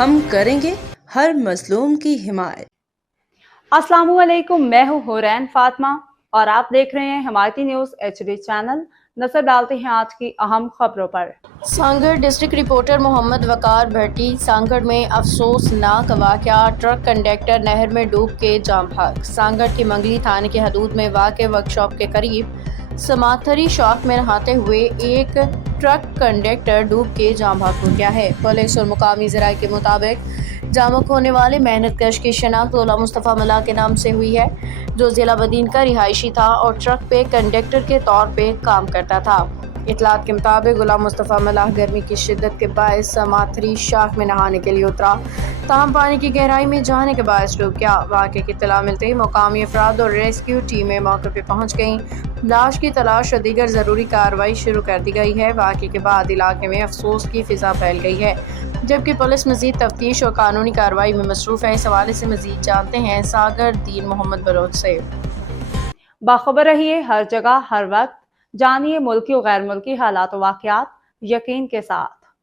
ہم کریں گے ہر مظلوم کی حمایت۔ السلام علیکم، میں ہوں حورین فاطمہ اور آپ دیکھ رہے ہیں حمایتی نیوز HD چینل۔ نظر ڈالتے ہیں آج کی اہم خبروں پر۔ سانگڑ ڈسٹرکٹ رپورٹر محمد وقار بھٹی۔ سانگڑ میں افسوسناک واقعہ، ٹرک کنڈکٹر نہر میں ڈوب کے جاں بحق۔ سانگڑ کی منگلی تھانے کی حدود میں واقع ورکشاپ کے قریب سماتھری شاخ میں نہاتے ہوئے ایک ٹرک کنڈکٹر ڈوب کے جاں بحق ہو گیا ہے۔ پولیس اور مقامی ذرائع کے مطابق جاں بحق ہونے والے محنت کش کی شناخت غلام مصطفیٰ ملا کے نام سے ہوئی ہے، جو ضلع بدین کا رہائشی تھا اور ٹرک پہ کنڈکٹر کے طور پہ کام کرتا تھا۔ اطلاعات کے مطابق غلام مصطفیٰ ملاح گرمی کی شدت کے باعث سماتھری شاخ میں نہانے کے لیے اترا، تاہم پانی کی گہرائی میں جانے کے باعث ڈوب گیا۔ واقعے کی اطلاع ملتے ہی مقامی افراد اور ریسکیو ٹیمیں موقع پہ پہنچ گئیں۔ لاش کی تلاش اور دیگر ضروری کارروائی شروع کر دی گئی ہے۔ واقعے کے بعد علاقے میں افسوس کی فضا پھیل گئی ہے، جبکہ پولیس مزید تفتیش اور قانونی کارروائی میں مصروف ہے۔ اس حوالے سے مزید جانتے ہیں ساگر دین محمد بلوچ سے۔ باخبر رہیے ہر جگہ ہر وقت، جانیے ملکی و غیر ملکی حالات و واقعات یقین کے ساتھ۔